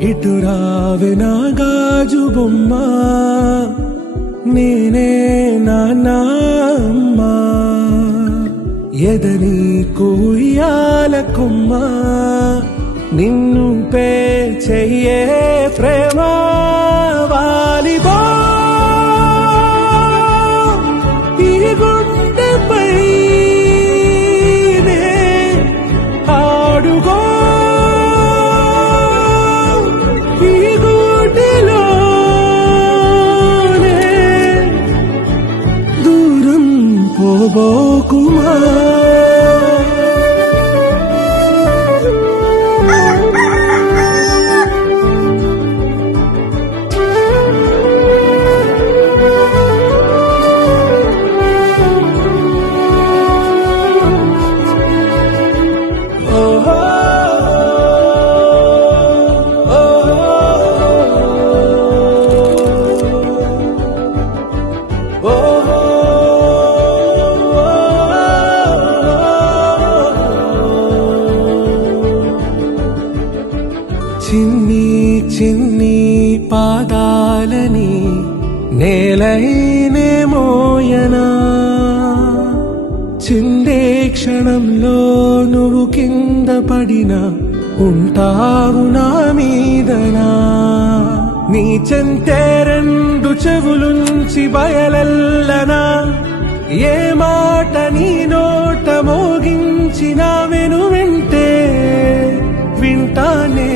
ఇటురావే నా గాజు బొమ్మ నేనే నాన్నమ్మ ఎదని కొయ్యాల కొమ్మ నిన్ను పే చెయ్యే ప్రేమ వాలిబా ఈ గుండెపై ఆడుగో ఈ గుడిలోనే దూరం పోబోకుమా చిన్ని చిన్ని పాదాలని నేలైనే మోయనా చిందే క్షణంలో నువ్వు కింద పడినా ఉంటావు నా మీదనా నీ చెంతే రెండు చెవులుంచి బయలెల్లనా ఏ మాట నీ నోట మోగించినా వెను వింటే వింటానే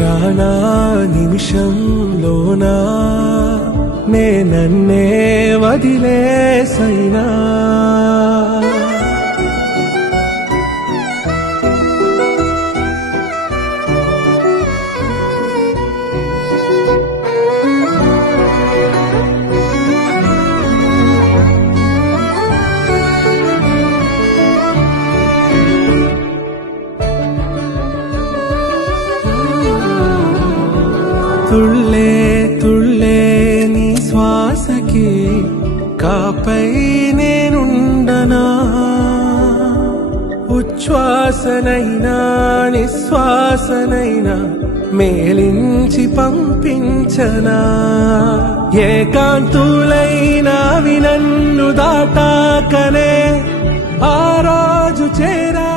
రానా నిమిషంలోనా నే నన్నే వదిలేసైనా తుళ్ళే తుళ్ళే నీ శ్వాసకి కాపై నేనుండనా ఉచ్ఛ్వాసనైనా నిశ్వాసనైనా మేలించి పంపించనా ఏకాంతులైనా నన్ను దాటాకనే ఆ రోజు చేరా